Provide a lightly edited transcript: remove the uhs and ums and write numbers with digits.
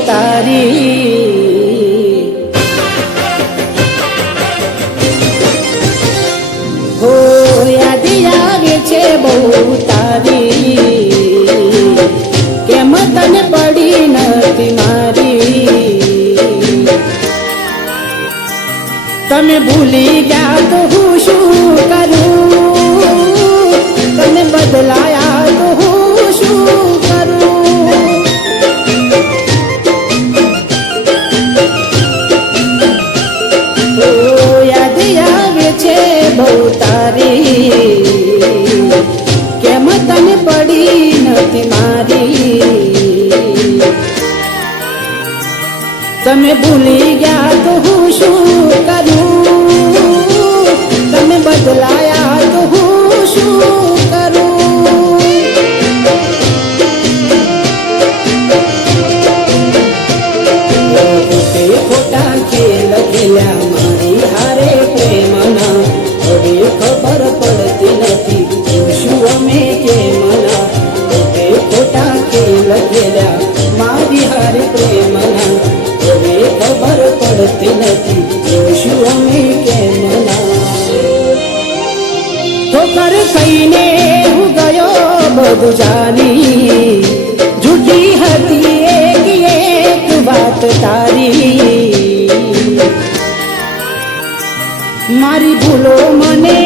તારી હો યાદ આવે છે બહુ તારી કેમ તને પડી નથી મારી તમે ભૂલી ગયા તો હું શું કરું તમે બદલાયા તો હું શું કરું ઓ યાદ આવે છે બહુ તારી કેમ તને પડી નથી મારી તમે ભૂલી ગયા તો હું શું કરું તમે બદલાયા તો હું શું કરું ખોટા ખેલ ખેલ્યા મારી હારે પ્રેમના હવે ખબર પડતી નથી શું અમે કેમના ખોટા ખેલ ખેલ્યા મારી હારે પ્રેમના હવે ખબર પડતી નથી શું અમે કેમના ઠોકર ખાઈને હું ગયો બધું જાની જૂઠી હતી એક વાત તારી મારી ભૂલો મને